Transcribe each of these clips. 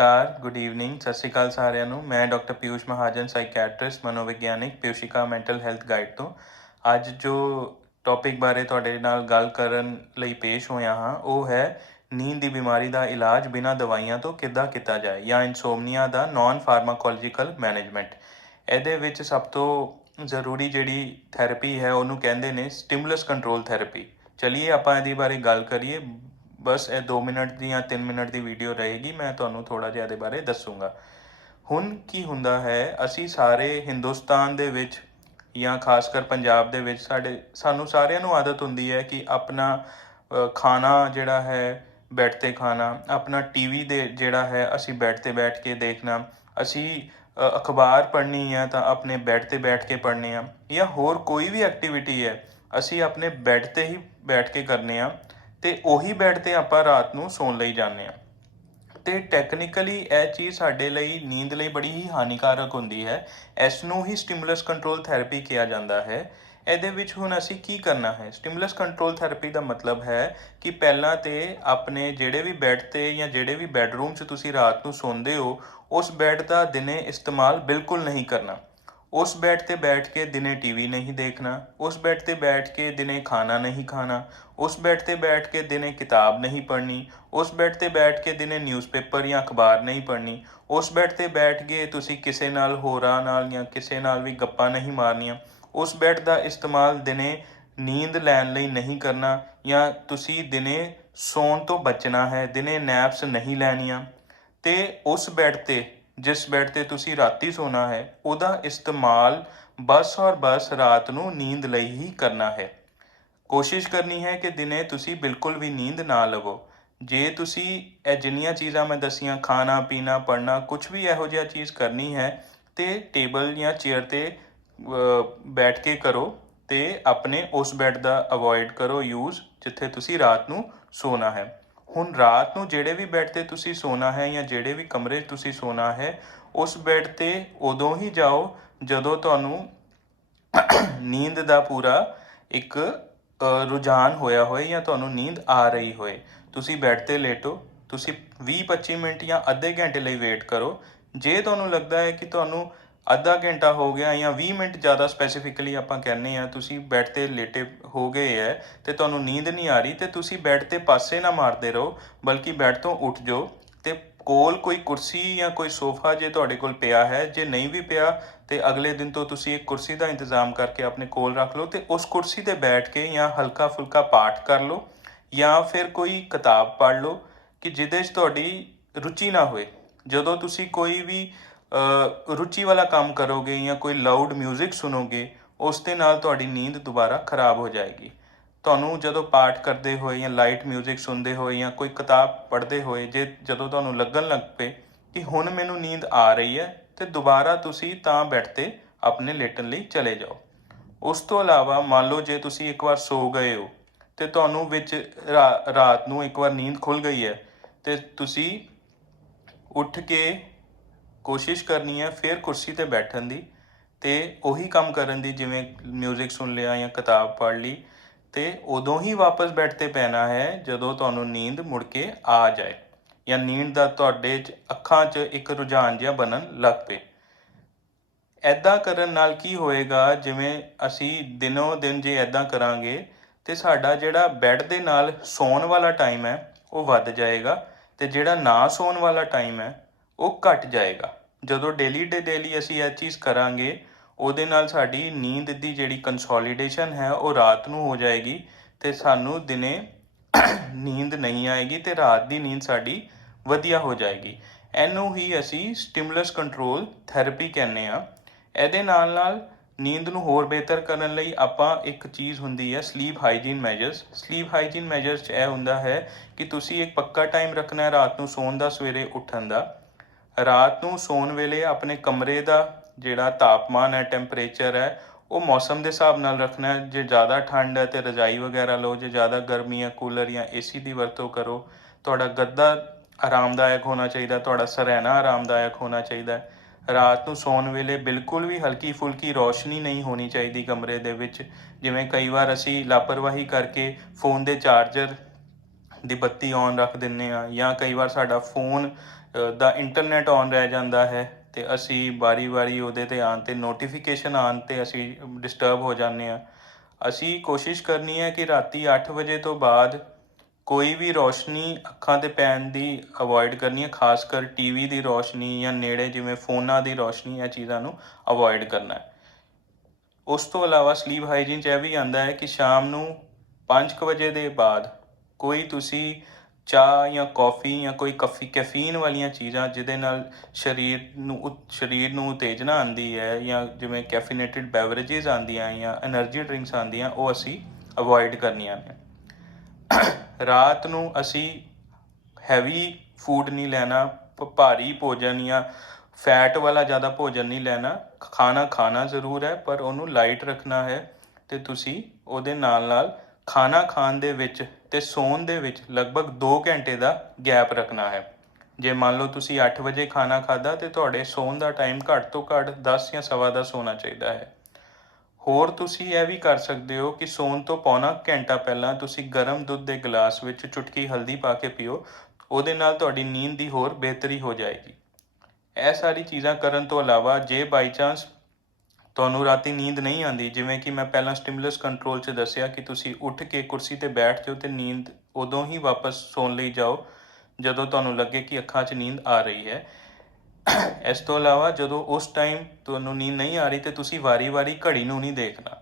नमस्कार, good evening, सत श्री अकाल ਸਾਰਿਆਂ ਨੂੰ। ਮੈਂ ਡਾਕਟਰ ਪੀਯੂਸ਼ ਮਹਾਜਨ, ਸਾਈਕੈਟ੍ਰਿਸਟ, ਮਨੋਵਿਗਿਆਨਿਕ, ਪਿਊਸ਼ਿਕਾ ਮੈਂਟਲ ਹੈਲਥ ਗਾਈਡ ਤੋਂ। ਅੱਜ ਜੋ ਟੌਪਿਕ ਬਾਰੇ ਤੁਹਾਡੇ ਨਾਲ ਗੱਲ ਕਰਨ ਲਈ ਪੇਸ਼ ਹੋਇਆ ਹਾਂ ਉਹ ਹੈ ਨੀਂਦ ਦੀ ਬਿਮਾਰੀ ਦਾ ਇਲਾਜ ਬਿਨਾਂ ਦਵਾਈਆਂ ਤੋਂ ਕਿੱਦਾਂ ਕੀਤਾ ਜਾਏ ਜਾਂ ਇਨਸੋਮਨੀਆ ਦਾ ਨਾਨ ਫਾਰਮਾਕੋਲੋਜੀਕਲ ਮੈਨੇਜਮੈਂਟ। ਇਹਦੇ ਵਿੱਚ ਸਭ ਤੋਂ ਜ਼ਰੂਰੀ ਜਿਹੜੀ ਥੈਰੇਪੀ ਹੈ ਉਹਨੂੰ ਕਹਿੰਦੇ ਨੇ ਸਟਿਮੂਲਸ ਕੰਟਰੋਲ ਥੈਰੇਪੀ। ਚਲਿਏ ਆਪਾਂ ਇਹਦੇ ਬਾਰੇ ਗੱਲ ਕਰੀਏ। ਬਸ ਇਹ 2 ਮਿੰਟ ਦੀ ਜਾਂ 3 ਮਿੰਟ ਦੀ ਵੀਡੀਓ ਰਹੇਗੀ। ਮੈਂ ਤੁਹਾਨੂੰ ਥੋੜ੍ਹਾ ਜਿਹਾ ਇਹਦੇ ਬਾਰੇ ਦੱਸੂੰਗਾ। ਹੁਣ ਕੀ ਹੁੰਦਾ ਹੈ, ਅਸੀਂ ਸਾਰੇ ਹਿੰਦੁਸਤਾਨ ਦੇ ਵਿੱਚ ਜਾਂ ਖਾਸ ਕਰ ਪੰਜਾਬ ਦੇ ਵਿੱਚ ਸਾਨੂੰ ਸਾਰਿਆਂ ਨੂੰ ਆਦਤ ਹੁੰਦੀ ਹੈ ਕਿ ਆਪਣਾ ਖਾਣਾ ਜਿਹੜਾ ਹੈ ਬੈੱਡ 'ਤੇ ਖਾਣਾ, ਆਪਣਾ TV ਦੇ ਜਿਹੜਾ ਹੈ ਅਸੀਂ ਬੈੱਡ 'ਤੇ ਬੈਠ ਕੇ ਦੇਖਣਾ, ਅਸੀਂ ਅਖਬਾਰ ਪੜ੍ਹਨੀ ਹੈ ਤਾਂ ਆਪਣੇ ਬੈੱਡ 'ਤੇ ਬੈਠ ਕੇ ਪੜ੍ਹਨੇ ਆ, ਜਾਂ ਹੋਰ ਕੋਈ ਵੀ ਐਕਟੀਵਿਟੀ ਹੈ ਅਸੀਂ ਆਪਣੇ ਬੈੱਡ 'ਤੇ ਹੀ ਬੈਠ ਕੇ ਕਰਨੇ ਆ ਅਤੇ ਉਹੀ ਬੈੱਡ 'ਤੇ ਆਪਾਂ ਰਾਤ ਨੂੰ ਸੌਣ ਲਈ ਜਾਂਦੇ ਹਾਂ। ਅਤੇ ਟੈਕਨੀਕਲੀ ਇਹ ਚੀਜ਼ ਸਾਡੇ ਲਈ ਨੀਂਦ ਲਈ ਬੜੀ ਹੀ ਹਾਨੀਕਾਰਕ ਹੁੰਦੀ ਹੈ। ਇਸ ਨੂੰ ਹੀ ਸਟਿਮੂਲਸ ਕੰਟਰੋਲ ਥੈਰੇਪੀ ਕਿਹਾ ਜਾਂਦਾ ਹੈ। ਇਹਦੇ ਵਿੱਚ ਹੁਣ ਅਸੀਂ ਕੀ ਕਰਨਾ ਹੈ? ਸਟਿਮੂਲਸ ਕੰਟਰੋਲ ਥੈਰੇਪੀ ਦਾ ਮਤਲਬ ਹੈ ਕਿ ਪਹਿਲਾਂ ਤਾਂ ਆਪਣੇ ਜਿਹੜੇ ਵੀ ਬੈੱਡ 'ਤੇ ਜਾਂ ਜਿਹੜੇ ਵੀ ਬੈੱਡਰੂਮ 'ਚ ਤੁਸੀਂ ਰਾਤ ਨੂੰ ਸੌਂਦੇ ਹੋ ਉਸ ਬੈੱਡ ਦਾ ਦਿਨੇ ਇਸਤੇਮਾਲ ਬਿਲਕੁਲ ਨਹੀਂ ਕਰਨਾ। ਉਸ ਬੈੱਡ 'ਤੇ ਬੈਠ ਕੇ ਦਿਨੇ TV ਨਹੀਂ ਦੇਖਣਾ, ਉਸ ਬੈੱਡ 'ਤੇ ਬੈਠ ਕੇ ਦਿਨੇ ਖਾਣਾ ਨਹੀਂ ਖਾਣਾ, ਉਸ ਬੈੱਡ 'ਤੇ ਬੈਠ ਕੇ ਦਿਨੇ ਕਿਤਾਬ ਨਹੀਂ ਪੜ੍ਹਨੀ, ਉਸ ਬੈੱਡ 'ਤੇ ਬੈਠ ਕੇ ਦਿਨੇ ਨਿਊਜ਼ਪੇਪਰ ਜਾਂ ਅਖਬਾਰ ਨਹੀਂ ਪੜ੍ਹਨੀ, ਉਸ ਬੈੱਡ 'ਤੇ ਬੈਠ ਕੇ ਤੁਸੀਂ ਕਿਸੇ ਨਾਲ ਹੋਰਾਂ ਨਾਲ ਜਾਂ ਕਿਸੇ ਨਾਲ ਵੀ ਗੱਪਾਂ ਨਹੀਂ ਮਾਰਨੀਆਂ, ਉਸ ਬੈੱਡ ਦਾ ਇਸਤੇਮਾਲ ਦਿਨੇ ਨੀਂਦ ਲੈਣ ਲਈ ਨਹੀਂ ਕਰਨਾ, ਜਾਂ ਤੁਸੀਂ ਦਿਨੇ ਸੌਣ ਤੋਂ ਬਚਣਾ ਹੈ, ਦਿਨੇ ਨੈਪਸ ਨਹੀਂ ਲੈਣੀਆਂ। ਅਤੇ ਉਸ ਬੈੱਡ 'ਤੇ ਜਿਸ ਬੈੱਡ 'ਤੇ ਤੁਸੀਂ ਰਾਤੀ ਸੌਣਾ ਹੈ ਉਹਦਾ ਇਸਤੇਮਾਲ ਬਸ ਔਰ ਬਸ ਰਾਤ ਨੂੰ ਨੀਂਦ ਲਈ ਹੀ ਕਰਨਾ ਹੈ। ਕੋਸ਼ਿਸ਼ ਕਰਨੀ ਹੈ ਕਿ ਦਿਨੇ ਤੁਸੀਂ ਬਿਲਕੁਲ ਵੀ ਨੀਂਦ ਨਾ ਲਵੋ। ਜੇ ਤੁਸੀਂ ਇਹ ਜਿੰਨੀਆਂ ਚੀਜ਼ਾਂ ਮੈਂ ਦੱਸੀਆਂ, ਖਾਣਾ ਪੀਣਾ ਪੜ੍ਹਨਾ, ਕੁਛ ਵੀ ਇਹੋ ਜਿਹਾ ਚੀਜ਼ ਕਰਨੀ ਹੈ ਅਤੇ ਟੇਬਲ ਜਾਂ ਚੇਅਰ 'ਤੇ ਬੈਠ ਕੇ ਕਰੋ ਅਤੇ ਆਪਣੇ ਉਸ ਬੈੱਡ ਦਾ ਅਵੋਇਡ ਕਰੋ ਯੂਜ਼ ਜਿੱਥੇ ਤੁਸੀਂ ਰਾਤ ਨੂੰ ਸੌਣਾ ਹੈ। ਹੁਣ ਰਾਤ ਨੂੰ ਜਿਹੜੇ ਵੀ ਬੈੱਡ 'ਤੇ ਤੁਸੀਂ ਸੌਣਾ ਹੈ ਜਾਂ ਜਿਹੜੇ ਵੀ ਕਮਰੇ 'ਚ ਤੁਸੀਂ ਸੌਣਾ ਹੈ ਉਸ ਬੈੱਡ 'ਤੇ ਉਦੋਂ ਹੀ ਜਾਓ ਜਦੋਂ ਤੁਹਾਨੂੰ ਨੀਂਦ ਦਾ ਪੂਰਾ ਇੱਕ ਰੁਝਾਨ ਹੋਇਆ ਹੋਏ ਜਾਂ ਤੁਹਾਨੂੰ ਨੀਂਦ ਆ ਰਹੀ ਹੋਏ। ਤੁਸੀਂ ਬੈੱਡ 'ਤੇ ਲੇਟੋ, ਤੁਸੀਂ 20-25 ਮਿੰਟ ਜਾਂ ਅੱਧੇ ਘੰਟੇ ਲਈ ਵੇਟ ਕਰੋ। ਜੇ ਤੁਹਾਨੂੰ ਲੱਗਦਾ ਹੈ ਕਿ ਤੁਹਾਨੂੰ ਅੱਧਾ ਘੰਟਾ ਹੋ ਗਿਆ ਜਾਂ 20 ਮਿੰਟ ਜ਼ਿਆਦਾ ਸਪੈਸੀਫਿਕਲੀ ਆਪਾਂ ਕਹਿੰਦੇ ਹਾਂ ਤੁਸੀਂ ਬੈੱਡ 'ਤੇ ਲੇਟੇ ਹੋ ਗਏ ਹੈ ਅਤੇ ਤੁਹਾਨੂੰ ਨੀਂਦ ਨਹੀਂ ਆ ਰਹੀ, ਅਤੇ ਤੁਸੀਂ ਬੈੱਡ 'ਤੇ ਪਾਸੇ ਨਾ ਮਾਰਦੇ ਰਹੋ ਬਲਕਿ ਬੈੱਡ ਤੋਂ ਉੱਠ ਜਾਓ ਅਤੇ ਕੋਲ ਕੋਈ ਕੁਰਸੀ ਜਾਂ ਕੋਈ ਸੋਫਾ ਜੇ ਤੁਹਾਡੇ ਕੋਲ ਪਿਆ ਹੈ, ਜੇ ਨਹੀਂ ਵੀ ਪਿਆ ਅਤੇ ਅਗਲੇ ਦਿਨ ਤੋਂ ਤੁਸੀਂ ਇੱਕ ਕੁਰਸੀ ਦਾ ਇੰਤਜ਼ਾਮ ਕਰਕੇ ਆਪਣੇ ਕੋਲ ਰੱਖ ਲਓ ਅਤੇ ਉਸ ਕੁਰਸੀ 'ਤੇ ਬੈਠ ਕੇ ਜਾਂ ਹਲਕਾ ਫੁਲਕਾ ਪਾਠ ਕਰ ਲਓ ਜਾਂ ਫਿਰ ਕੋਈ ਕਿਤਾਬ ਪੜ੍ਹ ਲਓ ਕਿ ਜਿਹਦੇ 'ਚ ਤੁਹਾਡੀ ਰੁਚੀ ਨਾ ਹੋਏ। ਜਦੋਂ ਤੁਸੀਂ ਕੋਈ ਵੀ ਰੁਚੀ ਵਾਲਾ ਕੰਮ ਕਰੋਗੇ ਜਾਂ ਕੋਈ ਲਾਊਡ ਮਿਊਜ਼ਿਕ ਸੁਣੋਗੇ ਉਸ ਦੇ ਨਾਲ ਤੁਹਾਡੀ ਨੀਂਦ ਦੁਬਾਰਾ ਖਰਾਬ ਹੋ ਜਾਏਗੀ। ਤੁਹਾਨੂੰ ਜਦੋਂ ਪਾਠ ਕਰਦੇ ਹੋਏ ਜਾਂ ਲਾਈਟ ਮਿਊਜ਼ਿਕ ਸੁਣਦੇ ਹੋਏ ਜਾਂ ਕੋਈ ਕਿਤਾਬ ਪੜ੍ਹਦੇ ਹੋਏ ਜਦੋਂ ਤੁਹਾਨੂੰ ਲੱਗਣ ਲੱਗ ਪਏ ਕਿ ਹੁਣ ਮੈਨੂੰ ਨੀਂਦ ਆ ਰਹੀ ਹੈ ਅਤੇ ਦੁਬਾਰਾ ਤੁਸੀਂ ਤਾਂ ਬੈੱਡ 'ਤੇ ਆਪਣੇ ਲੇਟਣ ਲਈ ਚਲੇ ਜਾਓ। ਉਸ ਤੋਂ ਇਲਾਵਾ ਮੰਨ ਲਓ ਜੇ ਤੁਸੀਂ ਇੱਕ ਵਾਰ ਸੋ ਗਏ ਹੋ ਅਤੇ ਤੁਹਾਨੂੰ ਵਿੱਚ ਰਾਤ ਨੂੰ ਇੱਕ ਵਾਰ ਨੀਂਦ ਖੁੱਲ੍ਹ ਗਈ ਹੈ ਅਤੇ ਤੁਸੀਂ ਉੱਠ ਕੇ ਕੋਸ਼ਿਸ਼ ਕਰਨੀ ਹੈ ਫਿਰ ਕੁਰਸੀ 'ਤੇ ਬੈਠਣ ਦੀ ਅਤੇ ਉਹੀ ਕੰਮ ਕਰਨ ਦੀ, ਜਿਵੇਂ ਮਿਊਜ਼ਿਕ ਸੁਣ ਲਿਆ ਜਾਂ ਕਿਤਾਬ ਪੜ੍ਹ ਲਈ, ਅਤੇ ਉਦੋਂ ਹੀ ਵਾਪਸ ਬੈੱਡ 'ਤੇ ਪੈਣਾ ਹੈ ਜਦੋਂ ਤੁਹਾਨੂੰ ਨੀਂਦ ਮੁੜ ਕੇ ਆ ਜਾਏ ਜਾਂ ਨੀਂਦ ਦਾ ਤੁਹਾਡੇ 'ਚ ਅੱਖਾਂ 'ਚ ਇੱਕ ਰੁਝਾਨ ਜਿਹਾ ਬਣਨ ਲੱਗ ਪਏ। ਇੱਦਾਂ ਕਰਨ ਨਾਲ ਕੀ ਹੋਏਗਾ, ਜਿਵੇਂ ਅਸੀਂ ਦਿਨੋਂ ਦਿਨ ਜੇ ਇੱਦਾਂ ਕਰਾਂਗੇ ਅਤੇ ਸਾਡਾ ਜਿਹੜਾ ਬੈੱਡ ਦੇ ਨਾਲ ਸੌਣ ਵਾਲਾ ਟਾਈਮ ਹੈ ਉਹ ਵੱਧ ਜਾਏਗਾ ਅਤੇ ਜਿਹੜਾ ਨਾ ਸੌਣ ਵਾਲਾ ਟਾਈਮ ਹੈ ਉਹ ਘੱਟ ਜਾਏਗਾ। ਜਦੋਂ ਡੇਲੀ ਅਸੀਂ ਇਹ ਚੀਜ਼ ਕਰਾਂਗੇ ਉਹਦੇ ਨਾਲ ਸਾਡੀ ਨੀਂਦ ਦੀ ਜਿਹੜੀ ਕੰਸੋਲੀਡੇਸ਼ਨ ਹੈ ਉਹ ਰਾਤ ਨੂੰ ਹੋ ਜਾਏਗੀ ਅਤੇ ਸਾਨੂੰ ਦਿਨੇ ਨੀਂਦ ਨਹੀਂ ਆਏਗੀ ਅਤੇ ਰਾਤ ਦੀ ਨੀਂਦ ਸਾਡੀ ਵਧੀਆ ਹੋ ਜਾਏਗੀ। ਇਹਨੂੰ ਹੀ ਅਸੀਂ ਸਟਿਮੂਲਸ ਕੰਟਰੋਲ ਥੈਰੇਪੀ ਕਹਿੰਦੇ ਹਾਂ। ਇਹਦੇ ਨਾਲ ਨਾਲ ਨੀਂਦ ਨੂੰ ਹੋਰ ਬਿਹਤਰ ਕਰਨ ਲਈ ਆਪਾਂ ਇੱਕ ਚੀਜ਼ ਹੁੰਦੀ ਹੈ sleep hygiene measures. Sleep hygiene measures 'ਚ ਇਹ ਹੁੰਦਾ ਹੈ ਕਿ ਤੁਸੀਂ ਇੱਕ ਪੱਕਾ ਟਾਈਮ ਰੱਖਣਾ ਹੈ ਰਾਤ ਨੂੰ ਸੌਣ ਦਾ, ਸਵੇਰੇ ਉੱਠਣ ਦਾ। ਰਾਤ ਨੂੰ ਸੌਣ ਵੇਲੇ ਆਪਣੇ ਕਮਰੇ ਦਾ ਜਿਹੜਾ ਤਾਪਮਾਨ ਹੈ, ਟੈਂਪਰੇਚਰ ਹੈ, ਉਹ ਮੌਸਮ ਦੇ ਹਿਸਾਬ ਨਾਲ ਰੱਖਣਾ ਹੈ। ਜੇ ਜ਼ਿਆਦਾ ਠੰਡ ਹੈ ਅਤੇ ਰਜਾਈ ਵਗੈਰਾ ਲਓ, ਜੇ ਜ਼ਿਆਦਾ ਗਰਮੀ ਹੈ ਕੂਲਰ ਜਾਂ AC ਦੀ ਵਰਤੋਂ ਕਰੋ। ਤੁਹਾਡਾ ਗੱਦਾ ਆਰਾਮਦਾਇਕ ਹੋਣਾ ਚਾਹੀਦਾ, ਤੁਹਾਡਾ ਸਰੈਣਾ ਆਰਾਮਦਾਇਕ ਹੋਣਾ ਚਾਹੀਦਾ। ਰਾਤ ਨੂੰ ਸੌਣ ਵੇਲੇ ਬਿਲਕੁਲ ਵੀ ਹਲਕੀ ਫੁਲਕੀ ਰੌਸ਼ਨੀ ਨਹੀਂ ਹੋਣੀ ਚਾਹੀਦੀ ਕਮਰੇ ਦੇ ਵਿੱਚ। ਜਿਵੇਂ ਕਈ ਵਾਰ ਅਸੀਂ ਲਾਪਰਵਾਹੀ ਕਰਕੇ ਫ਼ੋਨ ਦੇ ਚਾਰਜਰ ਦੀ ਬੱਤੀ ਔਨ ਰੱਖ ਦਿੰਦੇ ਹਾਂ, ਜਾਂ ਕਈ ਵਾਰ ਸਾਡਾ ਫ਼ੋਨ ਦਾ ਇੰਟਰਨੈਟ ਔਨ ਰਹਿ ਜਾਂਦਾ ਹੈ ਅਤੇ ਅਸੀਂ ਵਾਰੀ ਉਹਦੇ 'ਤੇ ਆਉਣ 'ਤੇ ਨੋਟੀਫਿਕੇਸ਼ਨ ਆਉਣ 'ਤੇ ਅਸੀਂ ਡਿਸਟਰਬ ਹੋ ਜਾਂਦੇ ਹਾਂ। ਅਸੀਂ ਕੋਸ਼ਿਸ਼ ਕਰਨੀ ਹੈ ਕਿ ਰਾਤੀ 8 ਵਜੇ ਤੋਂ ਬਾਅਦ ਕੋਈ ਵੀ ਰੌਸ਼ਨੀ ਅੱਖਾਂ 'ਤੇ ਪੈਣ ਦੀ ਅਵੋਇਡ ਕਰਨੀ ਹੈ, ਖਾਸ ਕਰ ਟੀਵੀ ਦੀ ਰੌਸ਼ਨੀ ਜਾਂ ਨੇੜੇ ਜਿਵੇਂ ਫੋਨਾਂ ਦੀ ਰੌਸ਼ਨੀ, ਇਹ ਚੀਜ਼ਾਂ ਨੂੰ ਅਵੋਇਡ ਕਰਨਾ ਹੈ। ਉਸ ਤੋਂ ਇਲਾਵਾ ਸਲੀਪ ਹਾਈਜੀਨ 'ਚ ਇਹ ਵੀ ਆਉਂਦਾ ਹੈ ਕਿ ਸ਼ਾਮ ਨੂੰ 5 ਵਜੇ ਦੇ ਬਾਅਦ ਕੋਈ ਤੁਸੀਂ ਚਾਹ ਜਾਂ ਕੌਫੀ ਜਾਂ ਕੋਈ ਕੈਫੀਨ ਵਾਲੀਆਂ ਚੀਜ਼ਾਂ ਜਿਹਦੇ ਨਾਲ ਸਰੀਰ ਨੂੰ ਉਤੇਜਨਾ ਆਉਂਦੀ ਹੈ, ਜਾਂ ਜਿਵੇਂ ਕੈਫੀਨੇਟਿਡ ਬੈਵਰੇजेस ਆਉਂਦੀਆਂ ਜਾਂ ਐਨਰਜੀ ਡਰਿੰਕਸ ਆਉਂਦੀਆਂ, ਉਹ ਅਸੀਂ ਅਵੋਇਡ ਕਰਨੀਆਂ ਨੇ। ਰਾਤ ਨੂੰ ਅਸੀਂ ਹੈਵੀ ਫੂਡ ਨਹੀਂ ਲੈਣਾ, ਭਾਰੀ ਭੋਜਨ ਜਾਂ ਫੈਟ ਵਾਲਾ ਜ਼ਿਆਦਾ ਭੋਜਨ ਨਹੀਂ ਲੈਣਾ। ਖਾਣਾ ਜ਼ਰੂਰ ਹੈ ਪਰ ਉਹਨੂੰ ਲਾਈਟ ਰੱਖਣਾ ਹੈ, ਅਤੇ ਤੁਸੀਂ ਉਹਦੇ ਨਾਲ ਖਾਣਾ ਖਾਣ ਦੇ ਵਿੱਚ ਅਤੇ ਸੌਣ ਦੇ ਵਿੱਚ ਲਗਭਗ 2 ਘੰਟੇ ਦਾ ਗੈਪ ਰੱਖਣਾ ਹੈ। ਜੇ ਮੰਨ ਲਓ ਤੁਸੀਂ 8 ਵਜੇ ਖਾਣਾ ਖਾਧਾ ਅਤੇ ਤੁਹਾਡੇ ਸੌਣ ਦਾ ਟਾਈਮ ਘੱਟ ਤੋਂ ਘੱਟ 10 ਜਾਂ 10:15 ਹੋਣਾ ਚਾਹੀਦਾ ਹੈ। ਹੋਰ ਤੁਸੀਂ ਇਹ ਵੀ ਕਰ ਸਕਦੇ ਹੋ ਕਿ ਸੌਣ ਤੋਂ ਪੌਣਾ ਘੰਟਾ ਪਹਿਲਾਂ ਤੁਸੀਂ ਗਰਮ ਦੁੱਧ ਦੇ ਗਲਾਸ ਵਿੱਚ ਚੁਟਕੀ ਹਲਦੀ ਪਾ ਕੇ ਪੀਓ, ਉਹਦੇ ਨਾਲ ਤੁਹਾਡੀ ਨੀਂਦ ਦੀ ਹੋਰ ਬਿਹਤਰੀ ਹੋ ਜਾਏਗੀ। ਇਹ ਸਾਰੀ ਚੀਜ਼ਾਂ ਕਰਨ ਤੋਂ ਇਲਾਵਾ ਜੇ ਬਾਈ ਚਾਂਸ ਤੁਹਾਨੂੰ ਰਾਤੀ ਨੀਂਦ ਨਹੀਂ ਆਉਂਦੀ, ਜਿਵੇਂ ਕਿ ਮੈਂ ਪਹਿਲਾਂ ਸਟਿਮੂਲਸ ਕੰਟਰੋਲ 'ਚ ਦੱਸਿਆ ਕਿ ਤੁਸੀਂ ਉੱਠ ਕੇ ਕੁਰਸੀ 'ਤੇ ਬੈਠ ਜਾਓ ਅਤੇ ਨੀਂਦ ਉਦੋਂ ਹੀ ਵਾਪਸ ਸੌਣ ਲਈ ਜਾਓ ਜਦੋਂ ਤੁਹਾਨੂੰ ਲੱਗੇ ਕਿ ਅੱਖਾਂ 'ਚ ਨੀਂਦ ਆ ਰਹੀ ਹੈ। ਇਸ ਤੋਂ ਇਲਾਵਾ ਜਦੋਂ ਉਸ ਟਾਈਮ ਤੁਹਾਨੂੰ ਨੀਂਦ ਨਹੀਂ ਆ ਰਹੀ ਤਾਂ ਤੁਸੀਂ ਵਾਰੀ ਘੜੀ ਨੂੰ ਨਹੀਂ ਦੇਖਣਾ।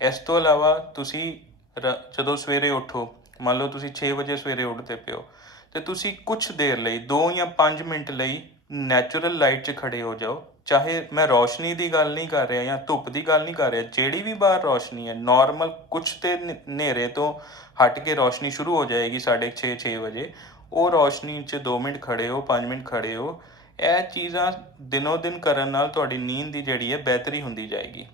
ਇਸ ਤੋਂ ਇਲਾਵਾ ਤੁਸੀਂ ਜਦੋਂ ਸਵੇਰੇ ਉੱਠੋ, ਮੰਨ ਲਓ ਤੁਸੀਂ 6 ਵਜੇ ਸਵੇਰੇ ਉੱਠਦੇ ਪਿਓ, ਅਤੇ ਤੁਸੀਂ ਕੁਛ ਦੇਰ ਲਈ 2 ਜਾਂ 5 ਮਿੰਟ ਲਈ ਨੈਚੁਰਲ ਲਾਈਟ 'ਚ ਖੜ੍ਹੇ ਹੋ ਜਾਓ। ਚਾਹੇ ਮੈਂ ਰੌਸ਼ਨੀ ਦੀ ਗੱਲ ਨਹੀਂ ਕਰ ਰਿਹਾ ਜਾਂ ਧੁੱਪ ਦੀ ਗੱਲ ਨਹੀਂ ਕਰ ਰਿਹਾ, ਜਿਹੜੀ ਵੀ ਬਾਹਰ ਰੌਸ਼ਨੀ ਹੈ ਨੋਰਮਲ, ਕੁਛ ਤੇ ਹਨੇਰੇ ਤੋਂ ਹਟ ਕੇ ਰੌਸ਼ਨੀ ਸ਼ੁਰੂ ਹੋ ਜਾਏਗੀ 6:30 ਵਜੇ, ਉਹ ਰੌਸ਼ਨੀ 'ਚ 2 ਮਿੰਟ ਖੜ੍ਹੇ ਹੋ, 5 ਮਿੰਟ ਖੜ੍ਹੇ ਹੋ। ਇਹ ਚੀਜ਼ਾਂ ਦਿਨੋਂ ਦਿਨ ਕਰਨ ਨਾਲ ਤੁਹਾਡੀ ਨੀਂਦ ਦੀ ਜਿਹੜੀ ਹੈ ਬਿਹਤਰੀ ਹੁੰਦੀ ਜਾਏਗੀ।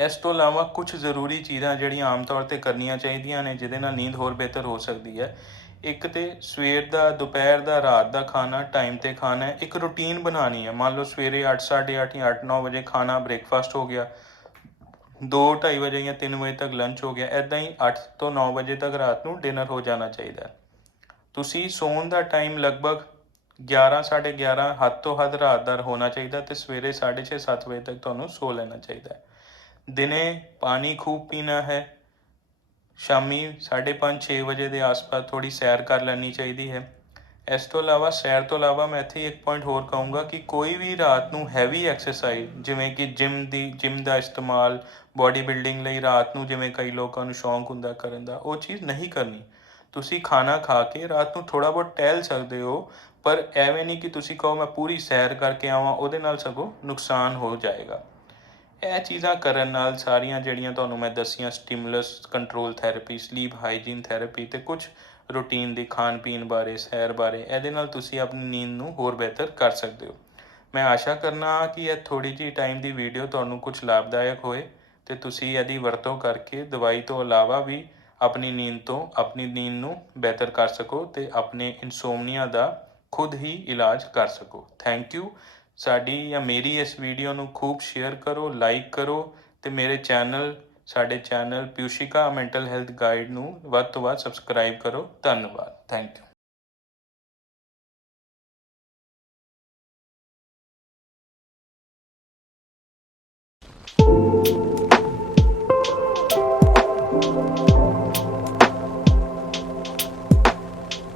ਇਸ ਤੋਂ ਇਲਾਵਾ ਕੁਛ ਜ਼ਰੂਰੀ ਚੀਜ਼ਾਂ ਜਿਹੜੀਆਂ ਆਮ ਤੌਰ 'ਤੇ ਕਰਨੀਆਂ ਚਾਹੀਦੀਆਂ ਨੇ ਜਿਹਦੇ ਨਾਲ ਨੀਂਦ ਹੋਰ ਬਿਹਤਰ ਹੋ ਸਕਦੀ ਹੈ। ਇੱਕ ਤਾਂ ਸਵੇਰ ਦਾ, ਦੁਪਹਿਰ ਦਾ, ਰਾਤ ਦਾ ਖਾਣਾ ਟਾਈਮ 'ਤੇ ਖਾਣਾ ਹੈ। ਇੱਕ ਰੂਟੀਨ ਬਣਾਉਣੀ ਹੈ। ਮੰਨ ਲਓ ਸਵੇਰੇ 8, 8:30 ਜਾਂ 8, 9 ਵਜੇ ਖਾਣਾ ਬ੍ਰੇਕਫਾਸਟ ਹੋ ਗਿਆ, 2, 2:30 ਵਜੇ ਜਾਂ 3 ਵਜੇ ਤੱਕ ਲੰਚ ਹੋ ਗਿਆ, ਇੱਦਾਂ ਹੀ 8 ਤੋਂ 9 ਵਜੇ ਤੱਕ ਰਾਤ ਨੂੰ ਡਿਨਰ ਹੋ ਜਾਣਾ ਚਾਹੀਦਾ। ਤੁਸੀਂ ਸੌਣ ਦਾ ਟਾਈਮ ਲਗਭਗ 11, 11:30 ਹੱਦ ਤੋਂ ਹੱਦ ਰਾਤ ਦਾ ਹੋਣਾ ਚਾਹੀਦਾ, ਅਤੇ ਸਵੇਰੇ 6:30, 7 ਵਜੇ ਤੱਕ ਤੁਹਾਨੂੰ ਸੌ ਲੈਣਾ ਚਾਹੀਦਾ ਹੈ। ਦਿਨੇ ਪਾਣੀ ਖੂਬ ਪੀਣਾ ਹੈ। ਸ਼ਾਮੀ 5:30, 6 ਵਜੇ ਦੇ ਆਸ-ਪਾਸ ਥੋੜ੍ਹੀ ਸੈਰ ਕਰ ਲੈਣੀ ਚਾਹੀਦੀ ਹੈ। ਇਸ ਤੋਂ ਇਲਾਵਾ ਸੈਰ ਤੋਂ ਇਲਾਵਾ ਮੈਂ ਇੱਥੇ ਇੱਕ ਪੁਆਇੰਟ ਹੋਰ ਕਹੂੰਗਾ ਕਿ ਕੋਈ ਵੀ ਰਾਤ ਨੂੰ ਹੈਵੀ ਐਕਸਰਸਾਈਜ਼, ਜਿਵੇਂ ਕਿ ਜਿਮ ਦਾ ਇਸਤੇਮਾਲ ਬੋਡੀ ਬਿਲਡਿੰਗ ਲਈ ਰਾਤ ਨੂੰ, ਜਿਵੇਂ ਕਈ ਲੋਕਾਂ ਨੂੰ ਸ਼ੌਂਕ ਹੁੰਦਾ ਕਰਨ ਦਾ, ਉਹ ਚੀਜ਼ ਨਹੀਂ ਕਰਨੀ। ਤੁਸੀਂ ਖਾਣਾ ਖਾ ਕੇ ਰਾਤ ਨੂੰ ਥੋੜ੍ਹਾ ਬਹੁਤ ਟਹਿਲ ਸਕਦੇ ਹੋ, ਪਰ ਐਵੇਂ ਨਹੀਂ ਕਿ ਤੁਸੀਂ ਕਹੋ ਮੈਂ ਪੂਰੀ ਸੈਰ ਕਰਕੇ ਆਵਾਂ, ਉਹਦੇ ਨਾਲ ਸਗੋਂ ਨੁਕਸਾਨ ਹੋ ਜਾਏਗਾ। ਇਹ ਚੀਜ਼ਾਂ ਕਰਨ ਨਾਲ ਸਾਰੀਆਂ ਜਿਹੜੀਆਂ ਤੁਹਾਨੂੰ ਮੈਂ ਦੱਸੀਆਂ, stimulus control therapy, sleep hygiene therapy ਅਤੇ ਕੁਛ ਰੂਟੀਨ ਦੀ ਖਾਣ ਪੀਣ ਬਾਰੇ, ਸੈਰ ਬਾਰੇ, ਇਹਦੇ ਨਾਲ ਤੁਸੀਂ ਆਪਣੀ ਨੀਂਦ ਨੂੰ ਹੋਰ ਬਿਹਤਰ ਕਰ ਸਕਦੇ ਹੋ। ਮੈਂ ਆਸ਼ਾ ਕਰਨਾ ਕਿ ਇਹ ਥੋੜ੍ਹੀ ਜਿਹੀ ਟਾਈਮ ਦੀ ਵੀਡੀਓ ਤੁਹਾਨੂੰ ਕੁਛ ਲਾਭਦਾਇਕ ਹੋਏ ਅਤੇ ਤੁਸੀਂ ਇਹਦੀ ਵਰਤੋਂ ਕਰਕੇ ਦਵਾਈ ਤੋਂ ਇਲਾਵਾ ਵੀ ਆਪਣੀ ਨੀਂਦ ਨੂੰ ਬਿਹਤਰ ਕਰ ਸਕੋ ਅਤੇ ਆਪਣੇ ਇਨਸੋਮਨੀਆ ਦਾ ਖੁਦ ਹੀ ਇਲਾਜ ਕਰ ਸਕੋ। Thank you. ਸਾਡੀ ਜਾਂ ਮੇਰੀ ਇਸ ਵੀਡੀਓ ਨੂੰ ਖੂਬ ਸ਼ੇਅਰ ਕਰੋ, ਲਾਈਕ ਕਰੋ, ਅਤੇ ਸਾਡੇ ਚੈਨਲ ਪਿਊਸ਼ਿਕਾ ਮੈਂਟਲ ਹੈਲਥ ਗਾਈਡ ਨੂੰ ਵੱਧ ਤੋਂ ਵੱਧ ਸਬਸਕ੍ਰਾਈਬ ਕਰੋ। ਧੰਨਵਾਦ। Thank you.